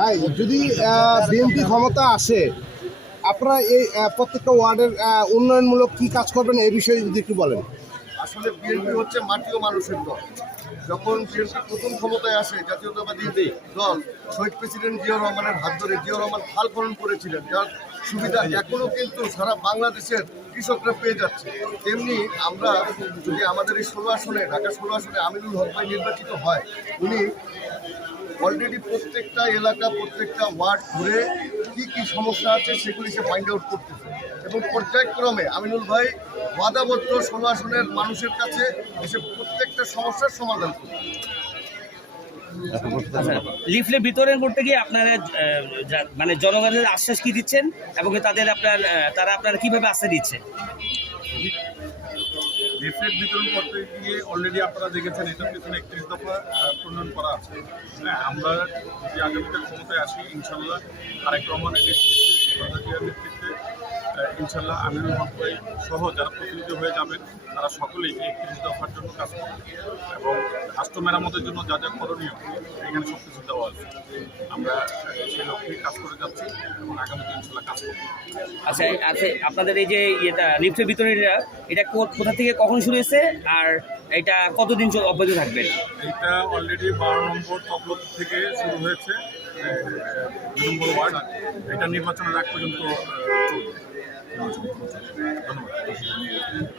ভাই যদি বিএনপি ক্ষমতা আসে আপনারা এই প্রত্যেকটা ওয়ার্ডের উন্নয়নমূলক কি কাজ করবেন এই বিষয়ে যদি একটু বলেন। আসলে বিএনপি হচ্ছে মাটি ও মানুষের দল। যখন বিএনপি প্রথম ক্ষমতায় আসে জাতীয়তাবাদী দল শহীদ প্রেসিডেন্ট জিয়া রহমানের হাত ধরে জিয়া রহমান খাল খনন করেছিলেন যার সুবিধা এখনও কিন্তু সারা বাংলাদেশের কৃষকরা পেয়ে যাচ্ছে। তেমনি আমরা যদি আমাদের এই ষোলো আসনে ঢাকা ষোলো আসনে আমিনুল হক ভাই নির্বাচিত হয় উনি অলরেডি প্রত্যেকটা এলাকা, প্রত্যেকটা ওয়ার্ড ঘুরে কি কি সমস্যা আছে সেগুলি সে ফাইন্ড আউট করতেছে। এবং পর্যায়ক্রমে আমিনুল ভাই ওয়াদাবদ্ধ ষোলো মানুষের কাছে এসে প্রত্যেকটা সমস্যার সমাধান করবে আচ্ছা লিফলেট বিতরণ করতে গিয়ে আপনারা মানে জনগণের আশ্বাস কি দিচ্ছেন? এবং তাদের আপনার তারা আপনারা কীভাবে আশ্বাস দিচ্ছে লিফলেট বিতরণ করতে গিয়ে অলরেডি আপনারা দেখেছেন, এটার পিছনে একত্রিশ দফা প্রণয়ন করা আছে। হ্যাঁ আমরা যদি আগামীতে ক্ষমতায় আসি ইনশাল্লাহ তারেক রহমানের নেতৃত্বে নেতৃত্বে ইনশাল্লাহ আমিনুল হক ভাই সহ যারা প্রতিনিধি হয়ে যাবেন, তারা সকলেই একত্রিশ দফার জন্য কাজ করবে এবং রাষ্ট্র মেরামতের জন্য যা যা করণীয়, এখানে সব দেওয়া আছে আমরা সেই লক্ষ্যেই কাজ করে যাচ্ছি এবং আগামীতে ইনশাল্লাহ কাজ করব। আচ্ছা আচ্ছা আপনাদের এই যে ইয়েটা লিফলেট বিতরণীরা এটা কোথা থেকে কখন শুরু হয়েছে আর এটা কতদিন অব্যাহত থাকবে? এইটা অলরেডি বারো নম্বর তবলত থেকে শুরু হয়েছে দুই নম্বর ওয়ার্ড। এটা নির্বাচনের আগ পর্যন্ত চলবে। ধন্যবাদ।